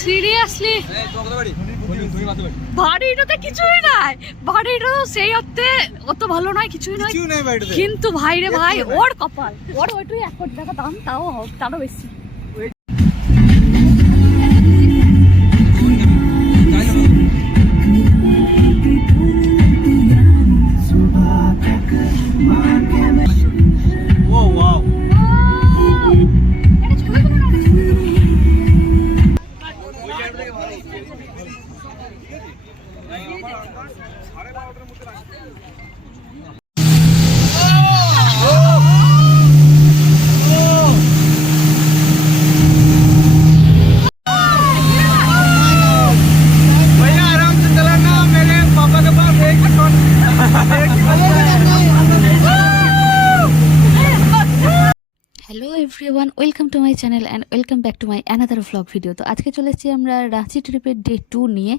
Seriously বাড়িটাতে কিছুই নাই, বাড়িটা সেই অর্থে অত ভালো নয়, কিছুই নয়, কিন্তু ভাই রে ভাই ওর কপাল, ওর ওইটুই 1 কোটি টাকা দাম, তাও হোক তারও বেশি। Hello everyone, welcome to my channel and welcome back to my another vlog video. তো আজকে চলে এসেছি আমরা রাঁচি ট্রিপের ডে 2 নিয়ে।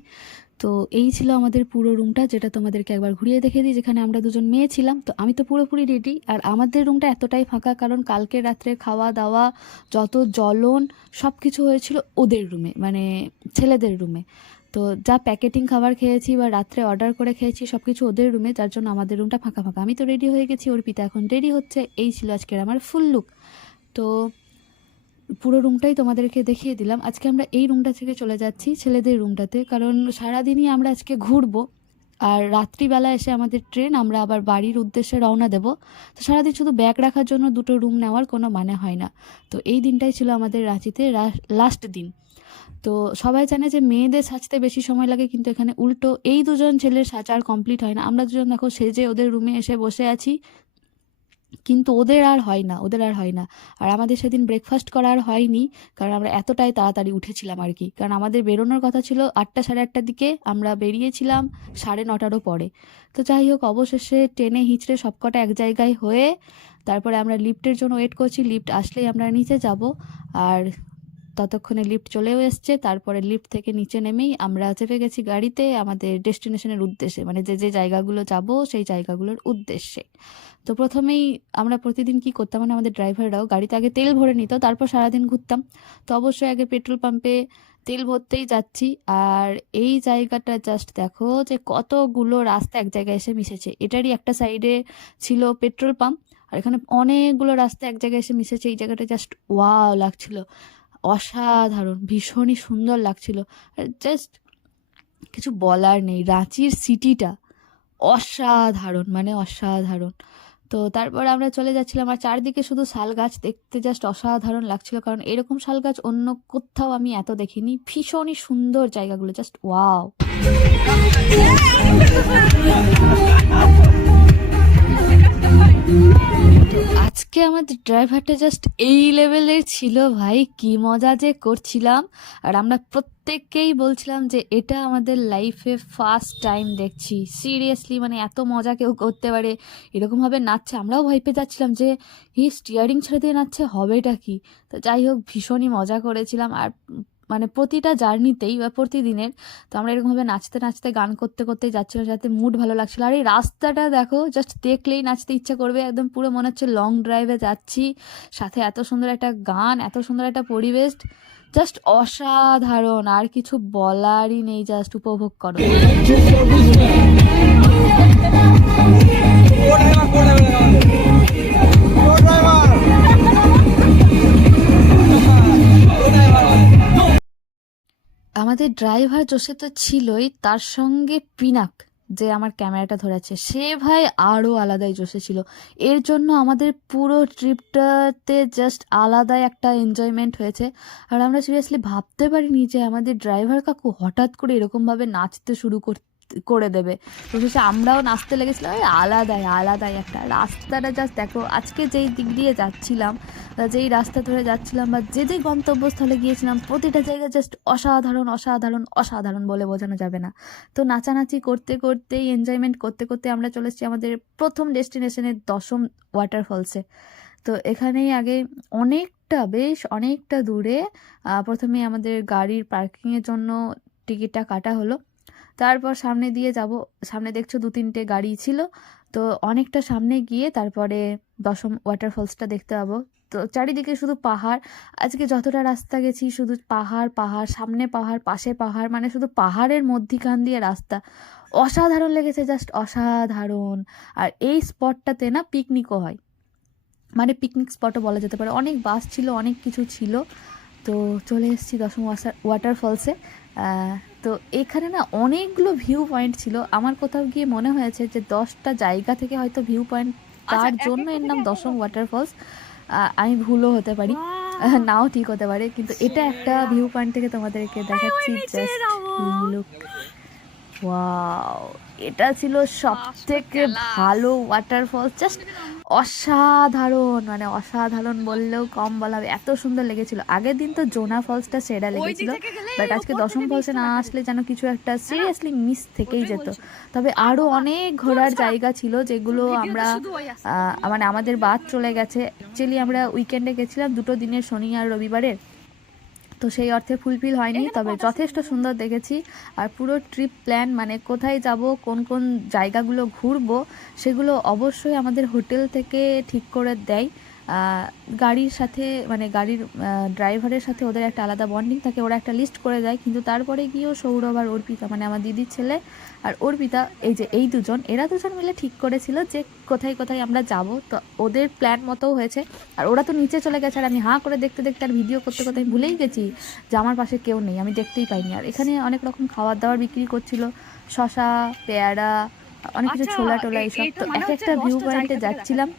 তো এই ছিল আমাদের পুরো রুমটা, যেটা তোমাদেরকে একবার ঘুরিয়ে দেখে দিই, যেখানে আমরা দুজন মেয়ে ছিলাম। তো আমি তো পুরোপুরি রেডি, আর আমাদের রুমটা এতটাই ফাঁকা কারণ কালকে রাত্রে খাওয়া দাওয়া যত জ্বলন সব কিছু হয়েছিল ওদের রুমে, মানে ছেলেদের রুমে। তো যা প্যাকেটিং খাবার খেয়েছি বা রাত্রে অর্ডার করে খেয়েছি সব কিছু ওদের রুমে, যার জন্য আমাদের রুমটা ফাঁকা ফাঁকা। আমি তো রেডি হয়ে গেছি, অর্পিতা এখন রেডি হচ্ছে। এই ছিল আজকের আমার ফুল লুক। তো পুরো রুমটাই তোমাদেরকে দেখিয়ে দিলাম। আজকে আমরা এই রুমটা থেকে চলে যাচ্ছি ছেলেদের রুমটাতে, কারণ সারাদিনই আমরা আজকে ঘুরবো, আর রাত্রিবেলা এসে আমাদের ট্রেন, আমরা আবার বাড়ির উদ্দেশ্যে রওনা দেব। তো সারাদিন শুধু ব্যাগ রাখার জন্য 2টো রুম নেওয়ার কোনো মানে হয় না। তো এই দিনটাই ছিল আমাদের রাঁচিতে লাস্ট দিন। তো সবাই জানে যে মেয়েদের সাজতে বেশি সময় লাগে, কিন্তু এখানে উল্টো, এই দুজন ছেলের সাজা আর কমপ্লিট হয় না। আমরা দুজন দেখো সেজে ওদের রুমে এসে বসে আছি, কিন্তু ওদের আর হয় না, ওদের আর হয় না। আর আমাদের সেদিন ব্রেকফাস্ট করা আর হয়নি, কারণ আমরা এতটাই তাড়াতাড়ি উঠেছিলাম আর কি। কারণ আমাদের বেরোনোর কথা ছিল 8টা সাড়ে 8টার দিকে, আমরা বেরিয়েছিলাম 9:30টারও পরে। তো যাই হোক, অবশেষে টেনে হিঁচড়ে সবকটা এক জায়গায় হয়ে তারপরে আমরা লিফটের জন্য ওয়েট করছি। লিফট আসলেই আমরা নিচে যাব, আর ততক্ষণে লিফট চলেও এসছে। তারপরে লিফট থেকে নিচে নেমেই আমরা চেপে গেছি গাড়িতে আমাদের ডেস্টিনেশনের উদ্দেশ্যে, মানে যে যে জায়গাগুলো যাব সেই জায়গাগুলোর উদ্দেশ্যে। তো প্রথমেই আমরা প্রতিদিন কি করতাম, মানে আমাদের ড্রাইভাররাও গাড়িতে আগে তেল ভরে নিত, তারপর সারাদিন ঘুরতাম। তো অবশ্যই আগে পেট্রোল পাম্পে তেল ভরতেই যাচ্ছি। আর এই জায়গাটা জাস্ট দেখো যে কতগুলো রাস্তা এক জায়গায় এসে মিশেছে। এটারই একটা সাইডে ছিল পেট্রোল পাম্প, আর এখানে অনেকগুলো রাস্তা এক জায়গায় এসে মিশেছে। এই জায়গাটা জাস্ট ওয়াও লাগছিল, অসাধারণ, ভীষণই সুন্দর লাগছিল। জাস্ট কিছু বলার নেই, রাঁচির সিটিটা অসাধারণ, মানে অসাধারণ। তো তারপরে আমরা চলে যাচ্ছিলাম, আর চারদিকে শুধু শাল গাছ, দেখতে জাস্ট অসাধারণ লাগছিল, কারণ এরকম শাল গাছ অন্য কোথাও আমি এত দেখিনি। ভীষণই সুন্দর জায়গাগুলো, জাস্ট ওয়াও। আজকে আমাদের ড্রাইভারটা জাস্ট এই লেভেলের ছিল ভাই, কি মজা যে করছিলাম। আর আমরা প্রত্যেককেই বলছিলাম যে এটা আমাদের লাইফে ফার্স্ট টাইম দেখছি, সিরিয়াসলি, মানে এত মজা কেউ করতে পারে, এরকমভাবে নাচছে। আমরাও ভয় পেয়ে যাচ্ছিলাম যে এই স্টিয়ারিং ছেড়ে দিয়ে নাচছে, হবেটা কি। তো যাই হোক, ভীষণই মজা করেছিলাম। আর মানে প্রতিটা জার্নিতেই বা প্রতিদিনের, তো আমরা এরকমভাবে নাচতে নাচতে গান করতে করতেই যাচ্ছিলাম, যাতে মুড ভালো লাগছিল। আর এই রাস্তাটা দেখো, জাস্ট দেখলেই নাচতে ইচ্ছা করবে, একদম পুরো মনে হচ্ছে লং ড্রাইভে যাচ্ছি, সাথে এত সুন্দর একটা গান, এত সুন্দর একটা পরিবেশ, জাস্ট অসাধারণ, আর কিছু বলারই নেই, জাস্ট উপভোগ করো। আমাদের ড্রাইভার জোসে তো ছিলই, তার সঙ্গে পিনাক, যে আমার ক্যামেরাটা ধরেছে, সে ভাই আরও আলাদাই জোসে ছিল। এর জন্য আমাদের পুরো ট্রিপটাতে জাস্ট আলাদাই একটা এনজয়মেন্ট হয়েছে। আর আমরা সিরিয়াসলি ভাবতে পারিনি যে আমাদের ড্রাইভার কাকু হঠাৎ করে এরকমভাবে নাচতে শুরু করে দেবে। তো শেষে আমরাও নাচতে লেগেছিলাম। আলাদাই একটা রাস্তাটা জাস্ট দেখো, আজকে যেই দিক দিয়ে যাচ্ছিলাম, যেই রাস্তা ধরে যাচ্ছিলাম বা যে গন্তব্যস্থলে গিয়েছিলাম, প্রতিটা জায়গা জাস্ট অসাধারণ বলে বোঝানো যাবে না। তো নাচানাচি করতে করতেই, এনজয়মেন্ট করতে করতে আমরা চলে এসেছি আমাদের প্রথম ডেস্টিনেশনের দশম ওয়াটারফলসে। তো এখানেই আগে বেশ অনেকটা দূরে প্রথমে আমাদের গাড়ির পার্কিংয়ের জন্য টিকিটটা কাটা হলো। তারপর সামনে দিয়ে যাব, সামনে দেখছো 2-3টে গাড়ি ছিল। তো অনেকটা সামনে গিয়ে তারপরে দশম ওয়াটারফলসটা দেখতে পাবো। তো চারিদিকে শুধু পাহাড়, আজকে যতটা রাস্তা গেছি শুধু পাহাড়, সামনে পাহাড়, পাশে পাহাড়, মানে শুধু পাহাড়ের মধ্যিখান দিয়ে রাস্তা। অসাধারণ লেগেছে, জাস্ট অসাধারণ। আর এই স্পটটাতে না পিকনিকও হয়, মানে পিকনিক স্পটও বলা যেতে পারে। অনেক বাস ছিল, অনেক কিছু ছিল। তো চলে এসেছি দশম ওয়াটারফলসে। তো এখানে না অনেকগুলো ভিউ পয়েন্ট ছিল। আমার কোথাও গিয়ে মনে হয়েছে যে 10টা জায়গা থেকে হয়তো ভিউ পয়েন্ট, তার জন্য এর নাম দশম ওয়াটারফলস। আমি ভুলও হতে পারি, নাও ঠিক হতে পারে, কিন্তু এটা একটা ভিউ পয়েন্ট থেকে তোমাদেরকে দেখাচ্ছি। জাস্ট লুক, ওয়াও, এটা ছিল সবথেকে ভালো ওয়াটারফলস। জাস্ট অসাধারণ, মানে অসাধারণ বললেও কম বলা হবে, এত সুন্দর লেগেছিল। আগের দিন তো জোনা ফলসটা সেরা লেগেছিল, বাট আজকে দশম ফলসে না আসলে যেন কিছু একটা সিরিয়াসলি মিস থেকেই যেত। তবে আরও অনেক ঘোরার জায়গা ছিল যেগুলো আমরা মানে আমাদের বাদ চলে গেছে। অ্যাকচুয়ালি আমরা উইকেন্ডে গেছিলাম, 2 দিনের, শনি আর রবিবারের। তো সেই অর্থে ফুলফিল হয়নি, তবে যথেষ্ট সুন্দর দেখেছি। আর পুরো ট্রিপ প্ল্যান, মানে কোথায় যাব, কোন কোন জায়গাগুলো ঘুরবো, সেগুলো অবশ্যই আমাদের হোটেল থেকে ঠিক করে দেয়। গাড়ির সাথে, মানে গাড়ির ড্রাইভারের সাথে ওদের একটা আলাদা বন্ডিং থাকে, ওরা একটা লিস্ট করে দেয়। কিন্তু তারপরে গিয়েও সৌরভ আর অর্পিতা, মানে আমার দিদির ছেলে আর অর্পিতা, এই দুজন, এরা দুজন মিলে ঠিক করেছিল যে কোথায় কোথায় আমরা যাব। তো ওদের প্ল্যান মতোও হয়েছে। আর ওরা তো নিচে চলে গেছে, আর আমি হাঁ করে দেখতে দেখতে আর ভিডিও করতে করতে আমি ভুলেই গেছি যে আমার পাশে কেউ নেই, আমি দেখতেই পাইনি। আর এখানে অনেক রকম খাবার দাবার বিক্রি করছিল, শশা, পেয়ারা, অনেক কিছু, ছোলা টোলা, এইসব। তো একটা ভিউ পয়েন্টে যাচ্ছিলাম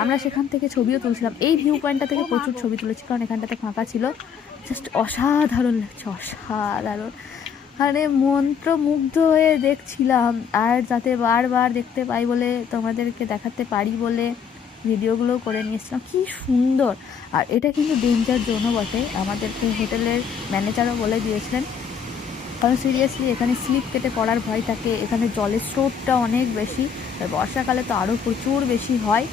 আমরা, সেখান থেকে ছবিও তুলছিলাম। এই ভিউ পয়েন্টটা থেকে প্রচুর ছবি তুলেছি, কারণ এখানটাতে ফাঁকা ছিল। জাস্ট অসাধারণ লাগছে, অসাধারণ, মানে মন্ত্রমুগ্ধ হয়ে দেখছিলাম। আর যাতে বারবার দেখতে পাই বলে, তোমাদেরকে দেখাতে পারি বলে ভিডিওগুলো করে নিয়েছিলাম। কি সুন্দর। আর এটা কিন্তু ডেঞ্জার জোনও বটে, আমাদেরকে হোটেলের ম্যানেজারও বলে দিয়েছিলেন, কারণ সিরিয়াসলি এখানে স্লিপ কেটে পড়ার ভয় থাকে। এখানে জলের স্রোতটা অনেক বেশি, বর্ষাকালে তো আরও প্রচুর বেশি হয়।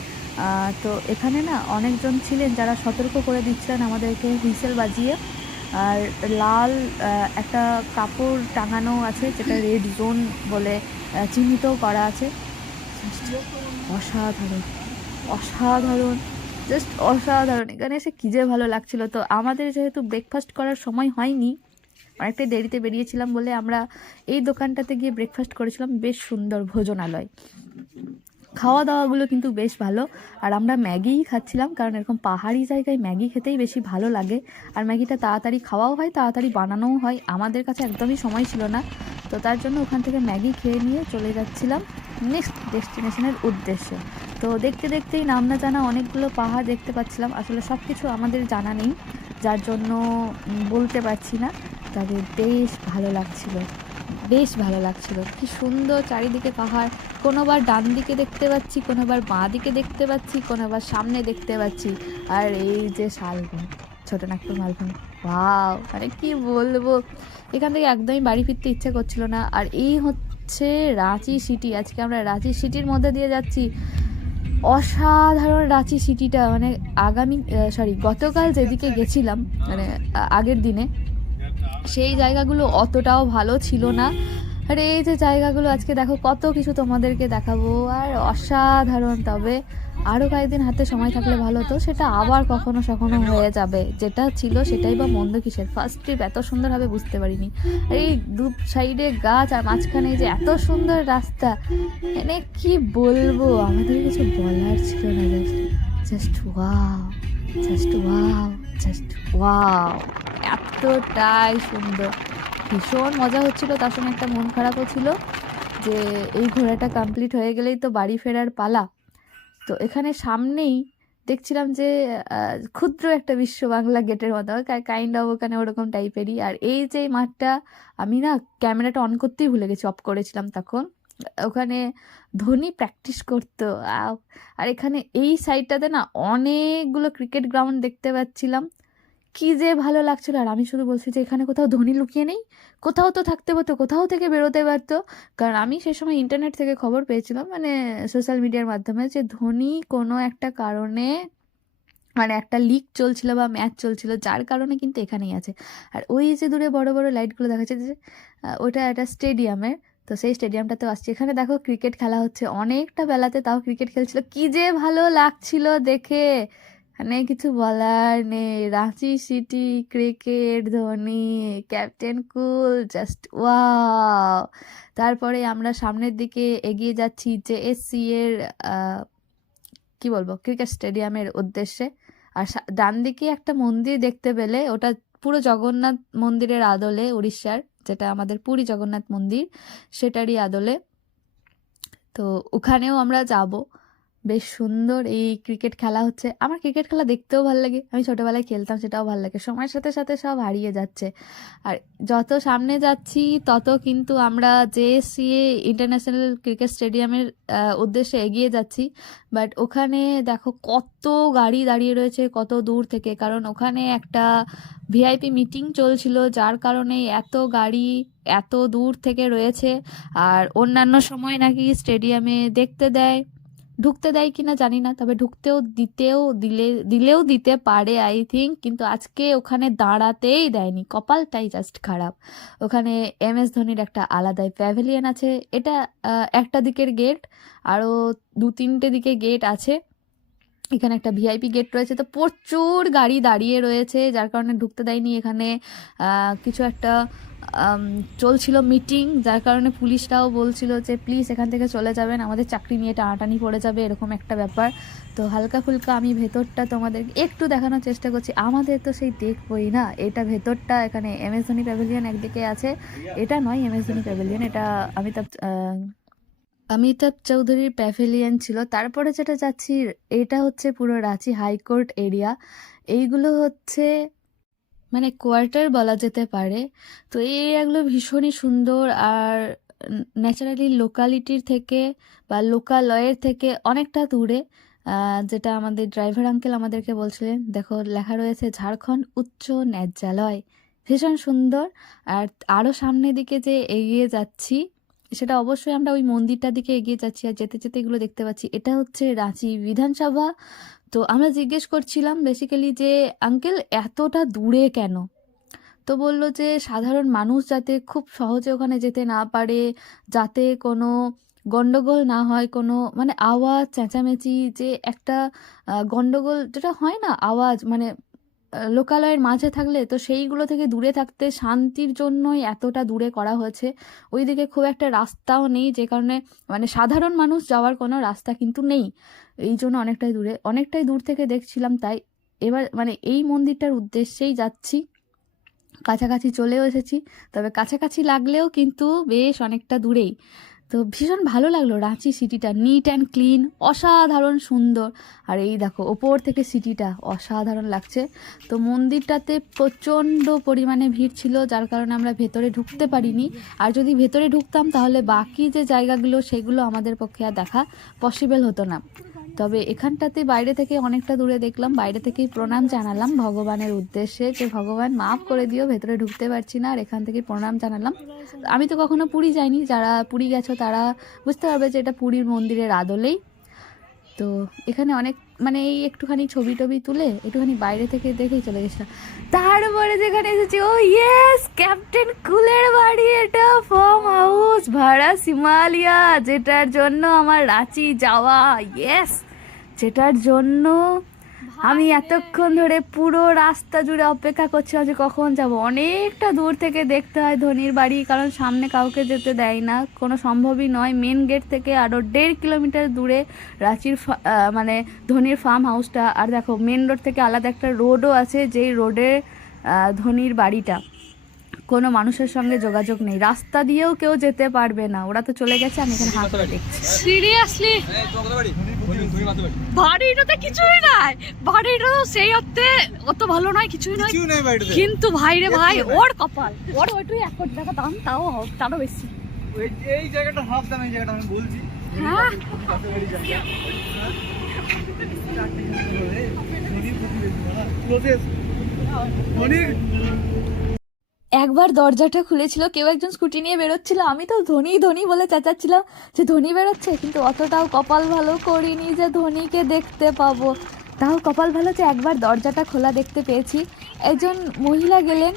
তো এখানে না অনেকজন ছিলেন যারা সতর্ক করে দিচ্ছিলেন আমাদেরকে হুইসেল বাজিয়ে। আর লাল একটা কাপড় টাঙানো আছে, যেটা রেড জোন বলে চিহ্নিতও করা আছে। অসাধারণ, জাস্ট অসাধারণ। এখানে এসে কী যে ভালো লাগছিল। তো আমাদের যেহেতু ব্রেকফাস্ট করার সময় হয়নি, অনেকটাই দেরিতে বেরিয়েছিলাম বলে আমরা এই দোকানটাতে গিয়ে ব্রেকফাস্ট করেছিলাম। বেশ সুন্দর ভোজনালয়, খাওয়া দাওয়াগুলো কিন্তু বেশ ভালো। আর আমরা ম্যাগিই খাচ্ছিলাম, কারণ এরকম পাহাড়ি জায়গায় ম্যাগি খেতেই বেশি ভালো লাগে। আর ম্যাগিটা তাড়াতাড়ি খাওয়াও হয়, তাড়াতাড়ি বানানোও হয়। আমাদের কাছে একদমই সময় ছিল না, তো তার জন্য ওখান থেকে ম্যাগি খেয়ে নিয়ে চলে যাচ্ছিলাম নেক্সট ডেস্টিনেশনের উদ্দেশ্যে। তো দেখতে দেখতেই নাম না জানা অনেকগুলো পাহাড় দেখতে পাচ্ছিলাম। আসলে সব কিছু আমাদের জানা নেই, যার জন্য বলতে পারছি না। তবে বেশ ভালো লাগছিল, কি সুন্দর চারিদিকে পাহাড়। কোনোবার ডান দিকে দেখতে পাচ্ছি, কোনোবার বাঁ দিকে দেখতে পাচ্ছি, কোনোবার সামনে দেখতে পাচ্ছি। আর এই যে শালবন, ছোটনাগপুর মালভূমি, ওয়াও, মানে কি বলবো, এখান থেকে একদমই বাড়ি ফিরতে ইচ্ছে করছিল না। আর এই হচ্ছে রাঁচি সিটি। আজকে আমরা রাঁচি সিটির মধ্যে দিয়ে যাচ্ছি। অসাধারণ রাঁচি সিটিটা, মানে গতকাল যেদিকে গেছিলাম, মানে আগের দিনে, সেই জায়গাগুলো অতটাও ভালো ছিল না। আর এই যে জায়গাগুলো আজকে দেখো, কত কিছু তোমাদেরকে দেখাবো, আর অসাধারণ। তবে আরও কয়েকদিন হাতে সময় থাকলে ভালো হতো, সেটা আবার কখনো হয়ে যাবে। যেটা ছিল সেটাই বা মন্দ কিসের। ফার্স্ট ট্রিপ এত সুন্দর হবে বুঝতে পারিনি। এই দু সাইডে গাছ, আর মাঝখানে যে এত সুন্দর রাস্তা, মানে কি বলবো, আমাদের কিছু বলার ছিল না। জাস্ট ওয়াও, এতটাই সুন্দর, ভীষণ মজা হচ্ছিল। তার সঙ্গে একটা মন খারাপও ছিল যে এই ঘোরাটা কমপ্লিট হয়ে গেলেই তো বাড়ি ফেরার পালা। তো এখানে সামনেই দেখছিলাম যে ক্ষুদ্র একটা বিশ্ব বাংলা গেটের মতো কাইন্ড অফ ওখানে ওরকম টাইপেরই। আর এই যে মাঠটা, আমি না ক্যামেরাটা অন করতেই ভুলে গেছি, অফ করেছিলাম তখন। ওখানে ধোনি প্র্যাকটিস করতো। আর এখানে এই সাইডটাতে না অনেকগুলো ক্রিকেট গ্রাউন্ড দেখতে পাচ্ছিলাম, কি যে ভালো লাগছিল। আর আমি শুধু বলছি যে এখানে কোথাও ধোনি লুকিয়ে নেই, কোথাও তো থাকতে পারতো, কোথাও থেকে বেরোতে পারতো। কারণ আমি সে সময় ইন্টারনেট থেকে খবর পেয়েছিলাম, মানে সোশ্যাল মিডিয়ার মাধ্যমে, যে ধোনি কোনো একটা কারণে, মানে একটা লিগ চলছিল বা ম্যাচ চলছিল, যার কারণে কিন্তু এখানেই আছে। আর ওই যে দূরে বড় বড় লাইটগুলো দেখা যাচ্ছে যে ওটা একটা স্টেডিয়ামের, তো সেই স্টেডিয়ামটাতেও আসছে। এখানে দেখো ক্রিকেট খেলা হচ্ছে, অনেকটা বেলাতে তাও ক্রিকেট খেলছিল, কি যে ভালো লাগছিল দেখে, মানে কিছু বলার নেই। Ranchi city cricket, Dhoni, captain কুল, জাস্ট ওয়াও। তারপরে আমরা সামনের দিকে এগিয়ে যাচ্ছি জেএসসি এর কি বলবো, ক্রিকেট স্টেডিয়ামের উদ্দেশ্যে। আর ডান দিকে একটা মন্দির দেখতে পেলে, ওটা পুরো জগন্নাথ মন্দিরের আদলে, উড়িষ্যার যেটা আমাদের পুরী জগন্নাথ মন্দির, সেটারই আদলে। তো ওখানেও আমরা যাব। বেশ সুন্দর এই ক্রিকেট খেলা হচ্ছে। আমার ক্রিকেট খেলা দেখতেও ভালো লাগে, আমি ছোটোবেলায় খেলতাম, সেটাও ভালো লাগে। সময়ের সাথে সাথে সব হারিয়ে যাচ্ছে। আর যত সামনে যাচ্ছি তত কিন্তু আমরা জেএসসিএ ইন্টারন্যাশনাল ক্রিকেট স্টেডিয়ামের উদ্দেশ্যে এগিয়ে যাচ্ছি। বাট ওখানে দেখো কত গাড়ি দাঁড়িয়ে রয়েছে কত দূর থেকে, কারণ ওখানে একটা ভিআইপি মিটিং চলছিল, যার কারণে এত গাড়ি এত দূর থেকে রয়েছে। আর অন্যান্য সময় নাকি স্টেডিয়ামে দেখতে দেয়, ঢুকতে দেয় কিনা জানি না, তবে দিলেও দিতে পারে আই থিঙ্ক, কিন্তু আজকে ওখানে দাঁড়াতেই দেয়নি, কপালটাই জাস্ট খারাপ। ওখানে MS ধোনির একটা আলাদাই প্যাভিলিয়ন আছে, এটা একটা দিকের গেট, আরও 2-3টে দিকে গেট আছে। এখানে একটা ভিআইপি গেট রয়েছে, তো প্রচুর গাড়ি দাঁড়িয়ে রয়েছে, যার কারণে ঢুকতে দেয়নি। এখানে কিছু একটা চলছিল মিটিং, যার কারণে পুলিশরাও বলছিল যে প্লিজ এখান থেকে চলে যাবেন, আমাদের চাকরি নিয়ে টানাটানি পড়ে যাবে, এরকম একটা ব্যাপার। তো হালকা ফুলকা আমি ভেতরটা তোমাদের একটু দেখানোর চেষ্টা করছি। আমাদের তো সেই দেখবই না, এটা ভেতরটা। এখানে MS ধোনি প্যাভিলিয়ন একদিকে আছে, এটা নয় MS ধোনি প্যাভিলিয়ন, এটা অমিতাভ চৌধুরীর প্যাভিলিয়ন ছিল। তারপরে যেটা যাচ্ছি, এটা হচ্ছে পুরো রাঁচি হাইকোর্ট এরিয়া। এইগুলো হচ্ছে মানে কোয়ার্টার বলা যেতে পারে। তো এই এরিয়াগুলো ভীষণই সুন্দর, আর ন্যাচারালি লোকালিটির থেকে বা লোকালয়ের থেকে অনেকটা দূরে। যেটা আমাদের ড্রাইভার আঙ্কেল আমাদেরকে বলছিলেন, দেখো লেখা রয়েছে ঝাড়খণ্ড উচ্চ ন্যায়ালয়, ভীষণ সুন্দর। আর আরও সামনের দিকে যে এগিয়ে যাচ্ছি, সেটা অবশ্যই আমরা ওই মন্দিরটার দিকে এগিয়ে যাচ্ছি, আর যেতে যেতে এগুলো দেখতে পাচ্ছি। এটা হচ্ছে রাঁচি বিধানসভা। তো আমরা জিজ্ঞেস করছিলাম বেসিক্যালি যে আঙ্কেল এতটা দূরে কেন, তো বলল যে সাধারণ মানুষ যাতে খুব সহজে ওখানে যেতে না পারে, যাতে কোনো গন্ডগোল না হয়, কোনো মানে আওয়াজ চেঁচামেচি, যে একটা গন্ডগোল যেটা হয় না, আওয়াজ মানে লোকালয়ের মাঝে থাকলে, তো সেইগুলো থেকে দূরে থাকতে শান্তির জন্যই এতটা দূরে করা হয়েছে। ওইদিকে খুব একটা রাস্তাও নেই, যে কারণে মানে সাধারণ মানুষ যাওয়ার কোনো রাস্তা কিন্তু নেই, এই জন্য অনেকটাই দূর থেকে দেখছিলাম। তাই এবার মানে এই মন্দিরটার উদ্দেশ্যেই যাচ্ছি, কাছাকাছি চলেও এসেছি, তবে কাছাকাছি লাগলেও কিন্তু বেশ অনেকটা দূরেই। তো ভীষণ ভালো লাগলো রাঁচি সিটিটা, নিট অ্যান্ড ক্লিন, অসাধারণ সুন্দর। আর এই দেখো ওপর থেকে সিটিটা অসাধারণ লাগছে। তো মন্দিরটাতে প্রচণ্ড পরিমাণে ভিড় ছিল, যার কারণে আমরা ভেতরে ঢুকতে পারিনি। আর যদি ভেতরে ঢুকতাম তাহলে বাকি যে জায়গাগুলো সেগুলো আমাদের পক্ষে আর দেখা পসিবল হতো না। তবে এখানটাতে বাইরে থেকে অনেকটা দূরে দেখলাম, বাইরে থেকেই প্রণাম জানালাম ভগবানের উদ্দেশ্যে, যে ভগবান মাফ করে দিও, ভেতরে ঢুকতে পারছি না, আর এখান থেকে প্রণাম জানালাম। আমি তো কখনো পুরী যাইনি, যারা পুরী গেছো তারা বুঝতে পারবে যে এটা পুরীর মন্দিরের আদলেই। তো এখানে অনেক মানে এই একটুখানি ছবি টবি তুলে একটুখানি বাইরে থেকে দেখেই চলে গেছিলাম। তারপরে যেখানে এসেছি, ও ইয়েস, ক্যাপ্টেন কুলের বাড়ি, এটা ফার্ম হাউস ভাড়া সিমালিয়া, যেটার জন্য আমার রাঁচি যাওয়া, ইয়েস, যেটার জন্য আমি এতক্ষণ ধরে পুরো রাস্তা জুড়ে অপেক্ষা করছিলাম যে কখন যাব। অনেকটা দূর থেকে দেখতে হয় ধোনির বাড়ি, কারণ সামনে কাউকে যেতে দেয় না, কোনো সম্ভবই নয়। মেন গেট থেকে আরও 1.5 কিলোমিটার দূরে রাঁচির মানে ধোনির ফার্ম হাউসটা। আর দেখো মেন রোড থেকে আলাদা একটা রোডও আছে, যেই রোডে ধোনির বাড়িটা, কোনো মানুষের সঙ্গে যোগাযোগ নেই, রাস্তা দিয়েও কেউ যেতে পারবে না, ওরা তো চলে গেছে, আমি এখানে হাঁ করে দেখছি। সিরিয়াসলি বাড়িটাতে কিছুই নাই, বাড়িটা সেই অর্থে অত ভালো নয়, কিছুই নয়, কিন্তু ভাই রে ভাই ওর কপাল, ওর ওইটুই 1 কোটি টাকা দাম, তাও তারও বেশি। এই জায়গাটা হাফ দাম, এই জায়গাটা আমি বলছি। হ্যাঁ একবার দরজাটা খুলেছিল, কেউ একজন স্কুটি নিয়ে বেরোচ্ছিল, আমি তো ধনী ধনী বলে চেঁচাচ্ছিলাম যে ধনী বেরোচ্ছে, কিন্তু অতটাও কপাল ভালো করিনি যে ধনীকে দেখতে পাবো। তাও কপাল ভালো যে একবার দরজাটা খোলা দেখতে পেয়েছি। একজন মহিলা গেলেন,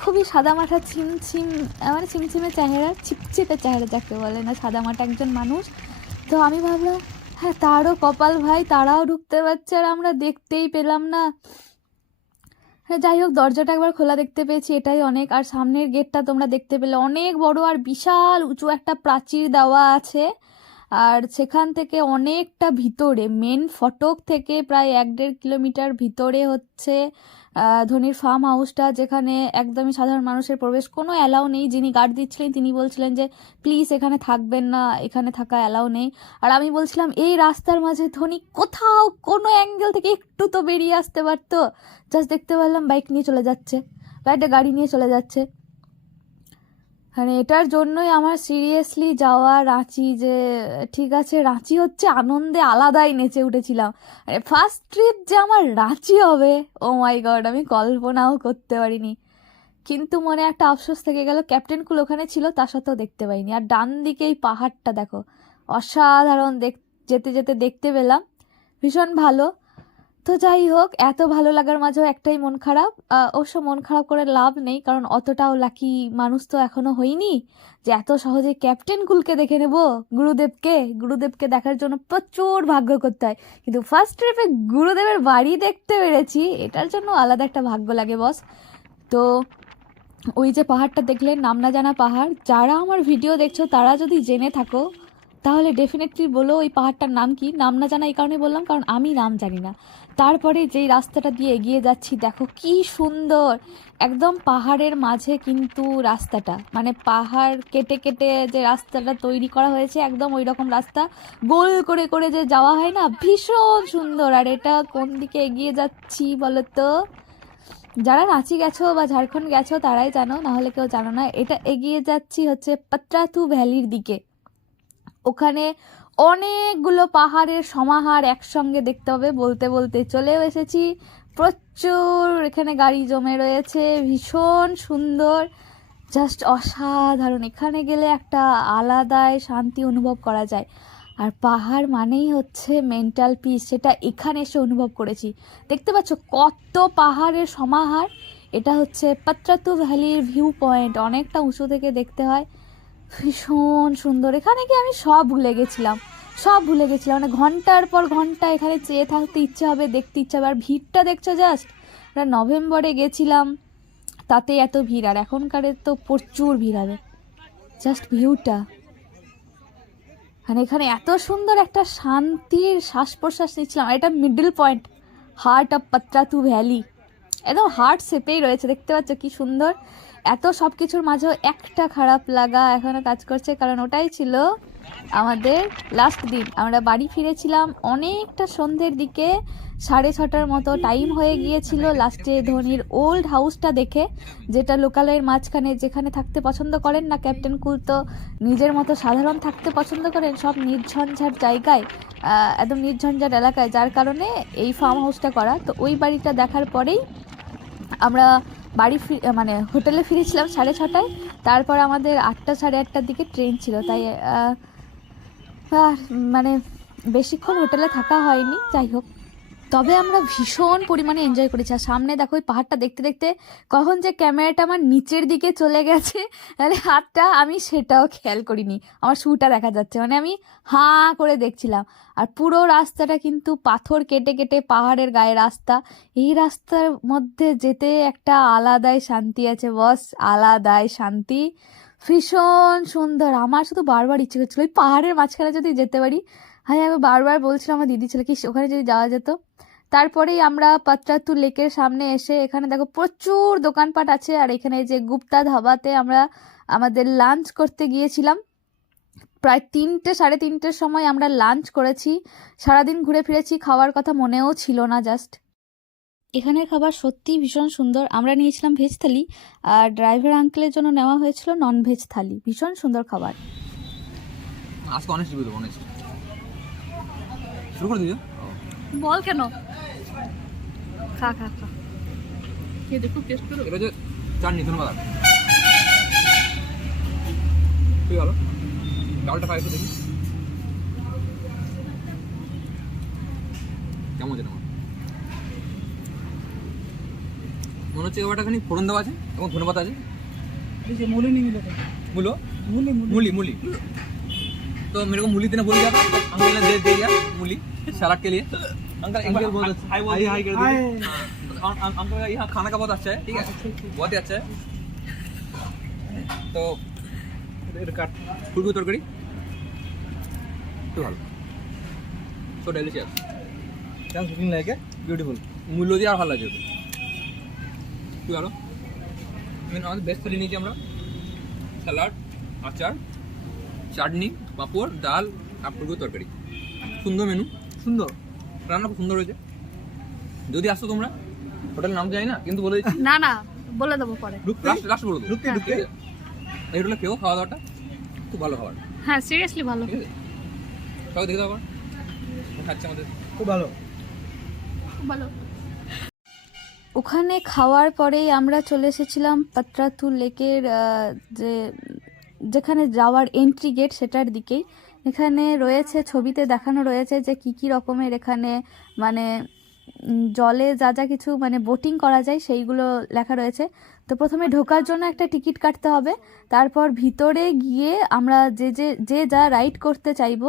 খুবই সাদামাটা ছিমছিম, মানে ছিমছিমে চেহারা, ছিপছিপে চেহারা যাকে বলে না, সাদামাটা একজন মানুষ। তো আমি ভাবলাম হ্যাঁ তারও কপাল ভাই, তারাও ঢুকতে পারছে আর আমরা দেখতেই পেলাম না। হ্যাঁ যাই হোক, দরজাটা একবার খোলা দেখতে পেয়েছি, এটাই অনেক। আর সামনের গেটটা তোমরা দেখতে পেলে অনেক বড় আর বিশাল উঁচু একটা প্রাচীর দেওয়া আছে। আর সেখান থেকে অনেকটা ভিতরে, মেন ফটক থেকে প্রায় 1-1.5 কিলোমিটার ভিতরে হচ্ছে ধোনির ফার্ম হাউসটা, যেখানে একদমই সাধারণ মানুষের প্রবেশ কোনো অ্যালাউ নেই। যিনি গার্ড দিচ্ছিলেন তিনি বলছিলেন যে প্লিজ এখানে থাকবেন না, এখানে থাকা অ্যালাউ নেই। আর আমি বলছিলাম এই রাস্তার মাঝে ধোনি কোথাও কোনো অ্যাঙ্গেল থেকে একটু তো বেরিয়ে আসতে পারতো। জাস্ট দেখতে পারলাম বাইক নিয়ে চলে যাচ্ছে বা একটা গাড়ি নিয়ে চলে যাচ্ছে। মানে এটার জন্যই আমার সিরিয়াসলি যাওয়া রাঁচি, যে ঠিক আছে রাঁচি হচ্ছে আনন্দে আলাদাই নেচে উঠেছিলাম। ফার্স্ট ট্রিপ যে আমার রাঁচি হবে, ও মাই গড, আমি কল্পনাও করতে পারিনি। কিন্তু মনে একটা আফসোস থেকে গেল, ক্যাপ্টেন কুল ওখানে ছিল, তার সাথেও দেখতে পাইনি। আর ডান দিকে এই পাহাড়টা দেখো, অসাধারণ, যেতে যেতে দেখতে পেলাম, ভীষণ ভালো। তো যাই হোক, এত ভালো লাগার মাঝেও একটাই মন খারাপ। অবশ্য মন খারাপ করে লাভ নেই, কারণ অতটাও লাকি মানুষ তো এখনো হইনি যে এত সহজে ক্যাপ্টেন কুলকে দেখে নেব। গুরুদেবকে দেখার জন্য প্রচুর ভাগ্য করতে হয়, কিন্তু ফার্স্ট ট্রিপে গুরুদেবের বাড়ি দেখতে পেরেছি, এটার জন্য আলাদা একটা ভাগ্য লাগে বস। তো ওই যে পাহাড়টা দেখলে, নাম না জানা পাহাড়, যারা আমার ভিডিও দেখছো তারা যদি জেনে থাকো তাহলে ডেফিনেটলি বলো ওই পাহাড়টার নাম কি। নাম না জানা এই কারণে বললাম কারণ আমি নাম জানি না। তারপরে যেই রাস্তাটা দিয়ে এগিয়ে যাচ্ছি দেখো কি সুন্দর, একদম পাহাড়ের মাঝে কিন্তু রাস্তাটা, মানে পাহাড় কেটে কেটে যে রাস্তাটা তৈরি করা হয়েছে, একদম ওই রকম রাস্তা, গোল করে করে যে যাওয়া হয় না, ভীষণ সুন্দর। আর এটা কোন দিকে এগিয়ে যাচ্ছি বলো তো? যারা রাঁচি গেছো বা ঝাড়খণ্ড গেছো তারাই জানো, নাহলে কেউ জানো না। এটা এগিয়ে যাচ্ছি হচ্ছে পাত্রাতু ভ্যালির দিকে। ওখানে অনেকগুলো পাহাড়ের সমাহার একসঙ্গে দেখতে হবে। বলতে বলতে চলেও এসেছি, প্রচুর এখানে গাড়ি জমে রয়েছে, ভীষণ সুন্দর, জাস্ট অসাধারণ। এখানে গেলে একটা আলাদাই শান্তি অনুভব করা যায়। আর পাহাড় মানেই হচ্ছে মেন্টাল পিস, সেটা এখানে এসে অনুভব করেছি। দেখতে পাচ্ছ কত পাহাড়ের সমাহার। এটা হচ্ছে পাত্রাতু ভ্যালির ভিউ পয়েন্ট, অনেকটা উঁচু থেকে দেখতে হয়, ভীষণ সুন্দর। এখানে গিয়ে আমি সব ভুলে গেছিলাম, মানে ঘন্টার পর ঘন্টা এখানে চেয়ে থাকতে ইচ্ছে হবে, দেখতে ইচ্ছে হবে। আর ভিড়টা দেখছো জাস্ট, নভেম্বরে গেছিলাম তাতে এত ভিড়, আর এখনকারে তো প্রচুর ভিড় হবে। জাস্ট ভিউটা, মানে এখানে এত সুন্দর একটা শান্তির শ্বাস প্রশ্বাস নিচ্ছিলাম। এটা middle point, heart of Patratu valley, একদম হার্ট শেপেই রয়েছে। দেখতে পাচ্ছ কি সুন্দর। এত সব কিছুর মাঝেও একটা খারাপ লাগা এখনও কাজ করছে, কারণ ওটাই ছিল আমাদের লাস্ট দিন। আমরা বাড়ি ফিরেছিলাম অনেকটা সন্ধ্যের দিকে, 6:30টার মতো টাইম হয়ে গিয়েছিল। লাস্টে ধোনির ওল্ড হাউসটা দেখে, যেটা লোকালয়ের মাঝখানে, যেখানে থাকতে পছন্দ করেন না ক্যাপ্টেন কুল, তো নিজের মতো সাধারণ থাকতে পছন্দ করেন, সব নির্ঝঞ্ঝাট জায়গায়, একদম নির্ঝঞ্ঝাট এলাকায়, যার কারণে এই ফার্ম হাউসটা করা। তো ওই বাড়িটা দেখার পরেই আমরা বাড়ি মানে হোটেলে ফিরেছিলাম 6:30টায়। তারপর আমাদের 8টা 8:30টার দিকে ট্রেন ছিল, তাই মানে বেশিক্ষণ হোটেলে থাকা হয়নি। যাই হোক, তবে আমরা ভীষণ পরিমাণে এনজয় করেছি। আর সামনে দেখো ওই পাহাড়টা দেখতে দেখতে কখন যে ক্যামেরাটা আমার নিচের দিকে চলে গেছে, মানে হাতটা, আমি সেটাও খেয়াল করিনি, আমার শুটা দেখা যাচ্ছে, মানে আমি হাঁ করে দেখছিলাম। আর পুরো রাস্তাটা কিন্তু পাথর কেটে কেটে পাহাড়ের গায়ে রাস্তা। এই রাস্তার মধ্যে যেতে একটা আলাদাই শান্তি আছে বস, আলাদাই শান্তি, ভীষণ সুন্দর। আমার শুধু বারবার ইচ্ছে করছিল ওই পাহাড়ের মাঝখানে যদি যেতে পারি। হ্যাঁ, আমি বারবার বলছিলাম আমার দিদি ছেলেকে ওখানে যদি যাওয়া যেত। তারপরেই আমরা পাত্রাতু লেকের সামনে এসে, এখানে দেখো প্রচুর দোকানপাট আছে। আর এখানে যে গুপ্তা ধাবাতে আমরা আমাদের লাঞ্চ করতে গিয়েছিলাম, প্রায় 3টে 3:30-র সময় আমরা লাঞ্চ করেছি। সারাদিন ঘুরে ফিরেছি, খাওয়ার কথা মনেও ছিল না জাস্ট। এখানের খাবার সত্যিই ভীষণ সুন্দর। আমরা নিয়েছিলাম ভেজ থালি, আর ড্রাইভার আঙ্কেলের জন্য নেওয়া হয়েছিল নন ভেজ থালি। ভীষণ সুন্দর খাবার। আজকে অনেস্ট রিভিউ দেবো, অনেস্ট। শুরু করে দিও। বল কেন? খা খা খা, খেয়ে দেখো, টেস্ট করো। এটা যে চাটনি ধন্যবাদ। ঠিক হলো, ডালটা খাই একটু দেখি কেমন যেন মনে হচ্ছে। খাবারটা খানি ফোড়ন দেওয়া আছে এবং ধন্যবাদ আছে। मूली नहीं मिला था। मूलो मूली मूली मूली तो मेरे को मूली देना बोल गया था, अंकल ने दे दिया मूली सलाद के लिए। अंकल एक बार बहुत अच्छा हाय हाय कर दिया। अंकल का यहाँ खाना का बहुत अच्छा है, ठीक है, बहुत ही अच्छा है। तो ফুলকপি তরকারি তো ভালো, so delicious, just looking like a beautiful. মূল্য দিয়ে আর ভালো লাগে কি ভালো। আমাদের বেস্ট থালি নিয়েছি আমরা, স্যালাড, আচার, চাটনি, পাঁপড়, ডাল আর ফুলকপি তরকারি। সুন্দর মেনু, সুন্দর রান্না, খুব সুন্দর হয়েছে। যদি আসতো তোমরা, হোটেলের নাম জানি না কিন্তু বলে দিচ্ছি। না না, বলে দেবো পরে, লাস্ট বলে দেবো। ঢুকতে এই হোটেলে খেয়েও, খাওয়া দাওয়াটা খুব ভালো খাবার। হ্যাঁ সিরিয়াসলি ভালো, ঠিক আছে, সবাই দেখে দাও আবার খাচ্ছে আমাদের, খুব ভালো খুব ভালো। ওখানে খাওয়ার পরেই আমরা চলে এসেছিলাম পাত্রাতু লেকের যেখানে যাওয়ার এন্ট্রি গেট, সেটার দিকেই। এখানে রয়েছে, ছবিতে দেখানো রয়েছে যে কি রকমের এখানে মানে জলে যা যা কিছু মানে বোটিং করা যায় সেইগুলো লেখা রয়েছে। তো প্রথমে ঢোকার জন্য একটা টিকিট কাটতে হবে, তারপর ভিতরে গিয়ে আমরা যে যা রাইড করতে চাইবো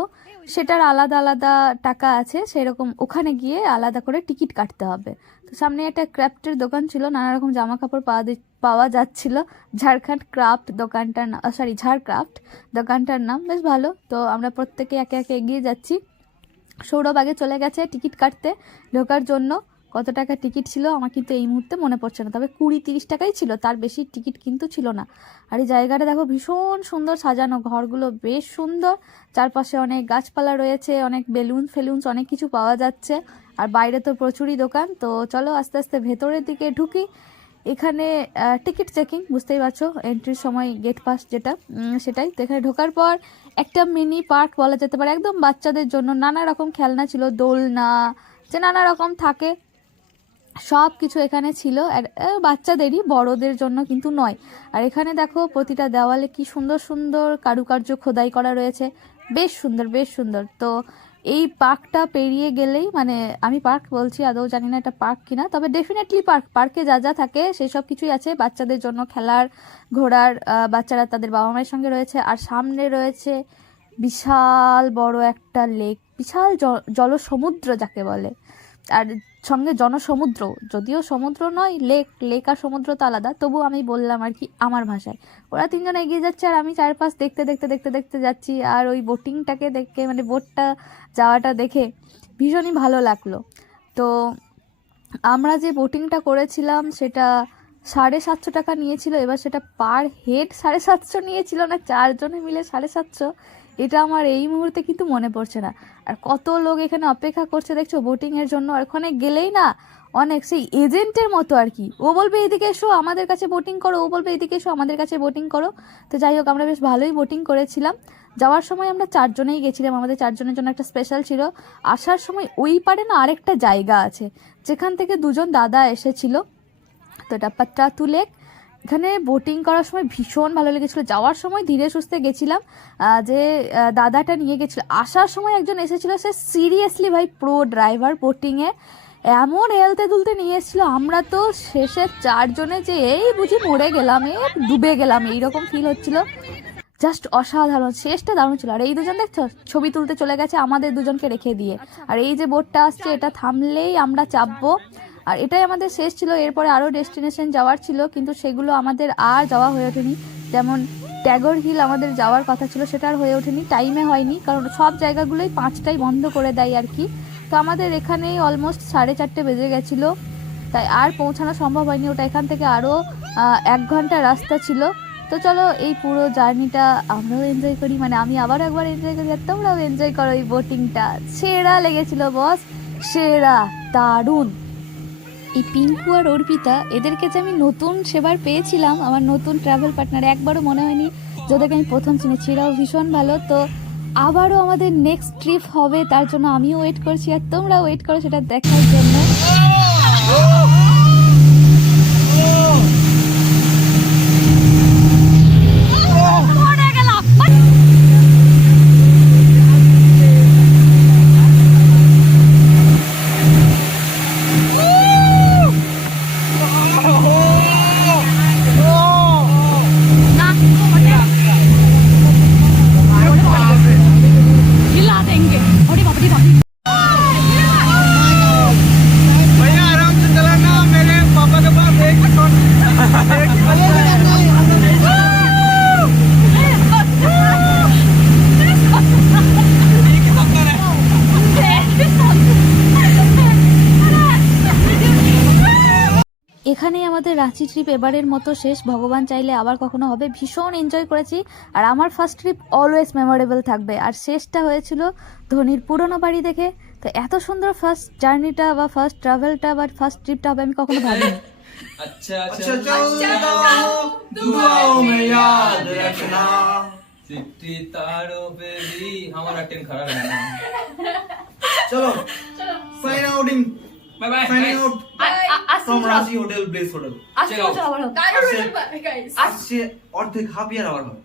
সেটার আলাদা আলাদা টাকা আছে, সেরকম ওখানে গিয়ে আলাদা করে টিকিট কাটতে হবে। তো সামনে একটা ক্রাফটের দোকান ছিল, নানা রকম জামা কাপড় পাওয়া যাচ্ছিল। ঝাড়খণ্ড ক্রাফট দোকানটার নাম, ঝাড়ক্রাফট দোকানটার নাম, বেশ ভালো। তো আমরা প্রত্যেকে একে একে এগিয়ে যাচ্ছি। সৌরভ আগে চলে গেছে টিকিট কাটতে ঢোকার জন্য। কত টাকা টিকিট ছিল আমার কিন্তু এই মুহূর্তে মনে পড়ছে না, তবে 20-30 টাকাই ছিল, তার বেশি টিকিট কিন্তু ছিল না। আর এই জায়গাটা দেখো ভীষণ সুন্দর সাজানো, ঘরগুলো বেশ সুন্দর, চারপাশে অনেক গাছপালা রয়েছে, অনেক ফেলুনস অনেক কিছু পাওয়া যাচ্ছে। আর বাইরে তো প্রচুরই দোকান। তো চলো আস্তে আস্তে ভেতরের দিকে ঢুকি। এখানে টিকিট চেকিং, বুঝতেই পারছো, এন্ট্রির সময় গেট পাস যেটা, সেটাই। তো এখানে ঢোকার পর একটা মিনি পার্ক বলা যেতে পারে, একদম বাচ্চাদের জন্য। নানা রকম খেলনা ছিল, দোলনা যে নানা রকম থাকে, সব কিছু এখানে ছিল। আর বাচ্চাদেরই, বড়দের জন্য কিন্তু নয়। আর এখানে দেখো প্রতিটা দেওয়ালে কি সুন্দর সুন্দর কারুকার্য খোদাই করা রয়েছে, বেশ সুন্দর বেশ সুন্দর। তো এই পার্কটা পেরিয়ে গেলেই, মানে আমি পার্ক বলছি, আদৌ জানি না এটা পার্ক কিনা, তবে ডেফিনেটলি পার্ক। পার্কে যা যা থাকে সেই সব কিছুই আছে বাচ্চাদের জন্য, খেলার, ঘোরার। বাচ্চারা তাদের বাবা মায়ের সঙ্গে রয়েছে। আর সামনে রয়েছে বিশাল বড় একটা লেক, বিশাল জলসমুদ্র যাকে বলে, আর সঙ্গে জনসমুদ্র, যদিও সমুদ্র নয়, লেক আর সমুদ্র তো আলাদা, তবু আমি বললাম আর কি আমার ভাষায়। ওরা তিনজন এগিয়ে যাচ্ছে আর আমি চারপাশ দেখতে দেখতে দেখতে দেখতে যাচ্ছি। আর ওই বোটিংটাকে দেখে, মানে বোটটা যাওয়াটা দেখে ভীষণই ভালো লাগলো। তো আমরা যে বোটিংটা করেছিলাম সেটা 750 টাকা নিয়েছিল। এবার সেটা পার হেড 750 নিয়েছিল না 4 জনে মিলে 750, এটা আমার এই মুহূর্তে কিন্তু মনে পড়ছে না। আর কত লোক এখানে অপেক্ষা করছে দেখছো বোটিংয়ের জন্য। আর ওখানে গেলেই না অনেক সেই এজেন্টের মতো আর কি, ও বলবে এদিকে এসো আমাদের কাছে বোটিং করো, ও বলবে এদিকে এসো আমাদের কাছে বোটিং করো। তো যাই হোক, আমরা বেশ ভালোই বোটিং করেছিলাম। যাওয়ার সময় আমরা 4 জনেই গেছিলাম, আমাদের 4 জনের জন্য একটা স্পেশাল ছিল। আসার সময় ওই পারে না আরেকটা জায়গা আছে যেখান থেকে 2 জন দাদা এসেছিল, তো এটা পাত্রাতু লেক। এখানে বোটিং করার সময় ভীষণ ভালো লেগেছিলো। যাওয়ার সময় ধীরে সুস্থে গেছিলাম, যে দাদাটা নিয়ে গেছিলো। আসার সময় একজন এসেছিলো, সে সিরিয়াসলি ভাই প্রো ড্রাইভার, বোটিংয়ে এমন হেলতে দুলতে নিয়ে এসেছিলো। আমরা তো শেষে 4 জনে যে এই বুঝি মরে গেলাম, ডুবে গেলাম, এইরকম ফিল হচ্ছিলো। জাস্ট অসাধারণ, শেষটা দারুণ ছিল। আর এই 2 জন দেখছো ছবি তুলতে চলে গেছে আমাদের 2 জনকে রেখে দিয়ে। আর এই যে বোটটা আসছে এটা থামলেই আমরা চাপবো। আর এটাই আমাদের শেষ ছিল। এরপরে আরও ডেস্টিনেশন যাওয়ার ছিল, কিন্তু সেগুলো আমাদের আর যাওয়া হয়ে ওঠেনি। যেমন ট্যাগর হিল আমাদের যাওয়ার কথা ছিল, সেটা আর হয়ে ওঠেনি, টাইমে হয়নি, কারণ সব জায়গাগুলোই 5টায় বন্ধ করে দেয় আর কি। তো আমাদের এখানেই অলমোস্ট 4:30 বেজে গেছিলো, তাই আর পৌঁছানো সম্ভব হয়নি। ওটা এখান থেকে আরও 1 ঘন্টা রাস্তা ছিল। তো চলো এই পুরো জার্নিটা আমরাও এনজয় করি, মানে আমি আবার একবার এনজয় করি আর তোমরাও এনজয় করো এই বোটিংটা। সেরা লেগেছিল বস, সেরা, দারুণ। এই পিঙ্কু আর অর্পিতা এদেরকে যে আমি নতুন সেবার পেয়েছিলাম, আমার নতুন ট্রাভেল পার্টনার, একবারও মনে হয়নি যাদেরকে আমি প্রথম চিনেছি। এরাও ভীষণ ভালো। তো আবারও আমাদের নেক্সট ট্রিপ হবে, তার জন্য আমিও ওয়েট করছি আর তোমরাও ওয়েট করো সেটা দেখার জন্য। भैया आराम से चलाना, मेरे पापा के पास एक এখানেই আমাদের রাঁচি ট্রিপ এবারের মতো শেষ। ভগবান চাইলে আবার কখনো হবে। ভীষণ এনজয় করেছি আর আমার ফার্স্ট ট্রিপ অলওয়েজ মেমোরেবল থাকবে। আর শেষটা হয়েছিল ধোনির পুরনো বাড়ি দেখে। তো এত সুন্দর ফার্স্ট জার্নিটা বা ফার্স্ট ট্রাভেলটা বা ফার্স্ট ট্রিপটা হবে আমি কখনো ভাবিনি। अच्छा चलता हूँ दुआओं में याद रखना, चिट्ठी तारों पे भी हमारा टेन खड़ा रहना। चलो sign outing bye bye signing out from Ranchi hotel bless hotel আসছে অর্ধেক হাফ ইয়ার আবার হবে